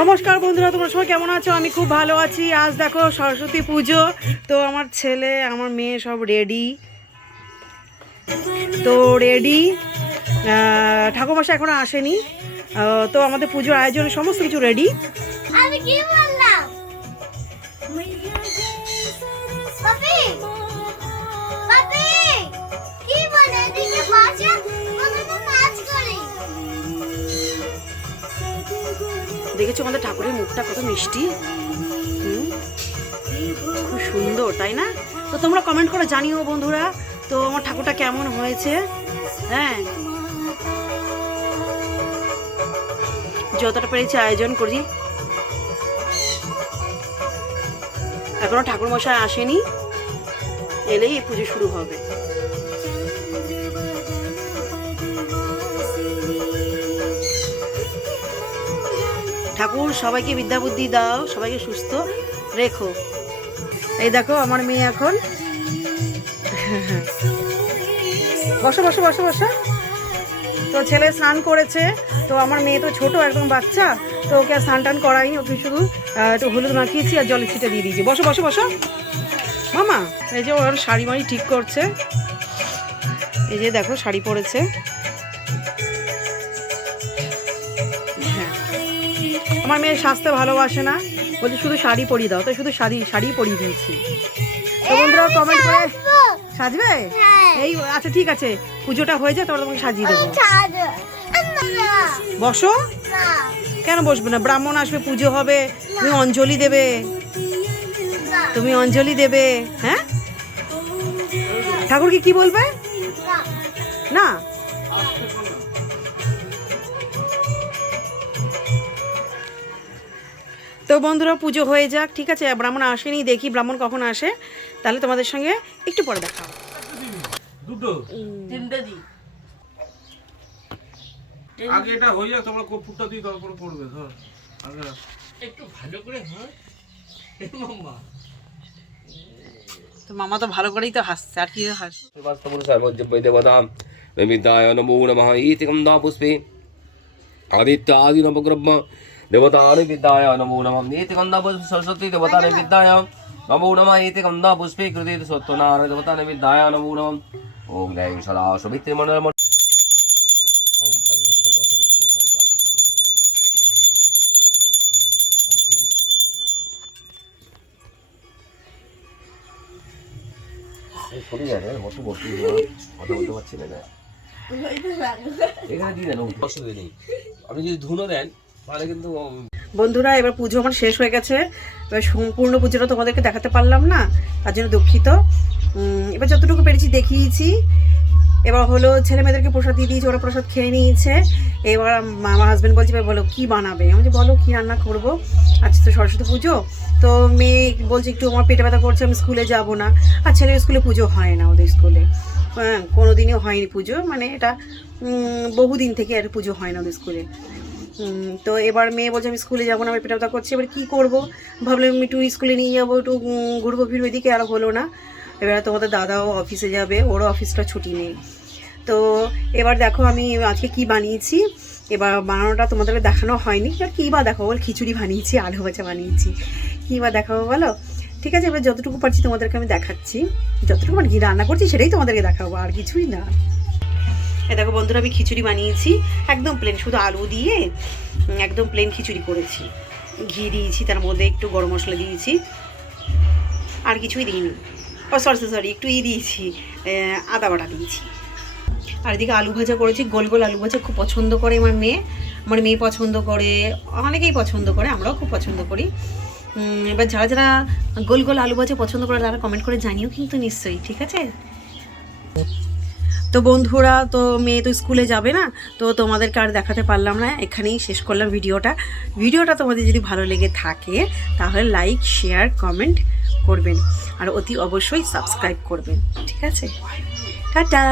নমস্কার বন্ধুরা, তোমরা সবাই কেমন আছো? আমি খুব ভালো আছি। আজ দেখো সরস্বতী পুজো, তো আমার ছেলে আমার মেয়ে সব রেডি। ঠাকুরমশাই এখনো আসেনি, তো আমাদের পুজোর আয়োজন সমস্ত কিছু রেডি। আমি কি বললাম? পাপি পাপি কি বলে এদিকে বাজা আমরা তো নাচ করি। দেখেছো আমাদের ঠাকুরের মুখটা কত মিষ্টি, খুব সুন্দর, তাই না? তো তোমরা কমেন্ট করে জানিও বন্ধুরা, তো আমার ঠাকুরটা কেমন হয়েছে। হ্যাঁ, যতটা পেরেছি আয়োজন করি। এখনো ঠাকুর মশাই আসেনি, এলেই এই পুজো শুরু হবে। ঠাকুর সবাইকে বিদ্যা বুদ্ধি দাও, সবাইকে সুস্থ রেখো। এই দেখো আমার মেয়ে এখন বসো বসো বসো বসো। তো ছেলে স্নান করেছে, তো আমার মেয়ে তো ছোট একদম বাচ্চা, তো ওকে আর স্নান টান করাইনি, ওকে শুধু একটু হলুদ মাখিয়েছি আর জলে ছিটে দিয়ে দিয়েছি। বসো বসো বসো মামা। এই যে ওর শাড়ি মাড়ি ঠিক করছে, এই যে দেখো শাড়ি পরেছে। হ্যাঁ, আমার মেয়ে সাজতে ভালোবাসে না, বলছে শুধু শাড়ি পরিয়ে দাও, তো শুধু শাড়ি পরিয়ে দিয়েছি। তো বন্ধুরা কমেন্ট করে সাজবে? এই আচ্ছা ঠিক আছে, পুজোটা হয়ে যায় তারপর তোমাকে সাজিয়ে দেবো। বসো। কেন বসবে না? ব্রাহ্মণ আসবে, পুজো হবে, তুমি অঞ্জলি দেবে, তুমি অঞ্জলি দেবে। হ্যাঁ, ঠাকুরকে কি বলবে? না, তো বন্ধুরা পুজো হয়ে যাক, ঠিক আছে? ব্রাহ্মণ আসেনি, দেখি ব্রাহ্মণ কখন আসে, তাহলে তোমাদের সঙ্গে একটু পরে দেখা হবে। দুটো তিনটে দি আগে এটা হয়ে যাক, তোমরা ফুটটা দিয়ে তারপরে পড়বে। ধর আগে একটু ভালো করে হয় মাম্মা। তো মামা তো ভালো করেই তো হাসছে, আর কি হাসছে। देवतां नैमित्ताय नमो नमः इति गन्धा पुष्पे आदित्यादि नवग्रह्म देवता नैमित्ताय नमो नमः इति गन्धा पुष्पे सरस्वती देवता नैमित्ताय नमो नमः इति गन्धा पुष्पे कृते सत्यनारायण देवता नैमित्ताय नमो नमः ओम जय सदा सुमित्रमण्डल কথা বলতে পারছি না, এখানে দিয়ে দেন, অসুবিধা নেই। আপনি যদি ধুনো দেন তাহলে কিন্তু। বন্ধুরা এবার পুজো আমার শেষ হয়ে গেছে, এবার সম্পূর্ণ পুজোটা তোমাদেরকে দেখাতে পারলাম না, তার জন্য দুঃখিত। এবার যতটুকু পেরেছি দেখিয়েছি। এবার হলো ছেলে মেয়েদেরকে প্রসাদ দিয়ে দিয়েছি, ওরা প্রসাদ খেয়ে নিয়েছে। এবার আমার হাজব্যান্ড বলছে বলো কী বানাবে, আমি বলছি বলো কী রান্না করবো। আচ্ছা, তো সরস্বতী পুজো, তো মেয়ে বলছে একটু আমার পেটে ব্যথা করছে, আমি স্কুলে যাব না। আর ছেলের স্কুলে পুজো হয় না, ওদের স্কুলে হ্যাঁ কোনো দিনই হয়নি পুজো, মানে এটা বহুদিন থেকে আর পুজো হয় না ওদের স্কুলে। তো এবার মেয়ে বলছে আমি স্কুলে যাবো না, আমার পেটে ব্যথা করছে। এবার কী করবো, ভাবলাম একটু স্কুলে নিয়ে যাবো, একটু ঘুরবো ফিরবো, এদিকে আর হলো না। এবার তোমাদের দাদাও অফিসে যাবে, ওরও অফিসটা ছুটি নেই। তো এবার দেখো আমি আজকে কি বানিয়েছি, এবার বানানোটা তোমাদেরকে দেখানো হয়নি। আর কী বা দেখাবো বল, খিচুড়ি বানিয়েছি, আলু ভাজা বানিয়েছি, কী বা দেখাবো বলো? ঠিক আছে, এবার যতটুকু পারছি তোমাদেরকে আমি দেখাচ্ছি, যতটুকু মানে কী রান্না করছি সেটাই তোমাদেরকে দেখাবো, আর কিছুই না। দেখো বন্ধুরা আমি খিচুড়ি বানিয়েছি, একদম প্লেন, শুধু আলু দিয়ে একদম প্লেন খিচুড়ি করেছি। ঘি দিয়েছি, তার মধ্যে একটু গরম মশলা দিয়েছি, আর কিছুই দিইনি। ও সরি একটু দিয়েছি, আদা বাটা দিয়েছি। আর এদিকে আলু ভাজা করেছি, গোল গোল আলু ভাজা খুব পছন্দ করে আমার মেয়ে পছন্দ করে, অনেকেই পছন্দ করে, আমরাও খুব পছন্দ করি। এবার যারা যারা গোল গোল আলু ভাজা পছন্দ করে তারা কমেন্ট করে জানিও কিন্তু নিশ্চয়ই, ঠিক আছে? তো বন্ধুরা, তো মেয়ে তো স্কুলে যাবে না, তো তোমাদেরকে আর দেখাতে পারলাম না, এখানেই শেষ করলাম ভিডিওটা তোমাদের যদি ভালো লেগে থাকে তাহলে লাইক শেয়ার কমেন্ট করবেন, আর অতি অবশ্যই সাবস্ক্রাইব করবেন, ঠিক আছে? টাটা।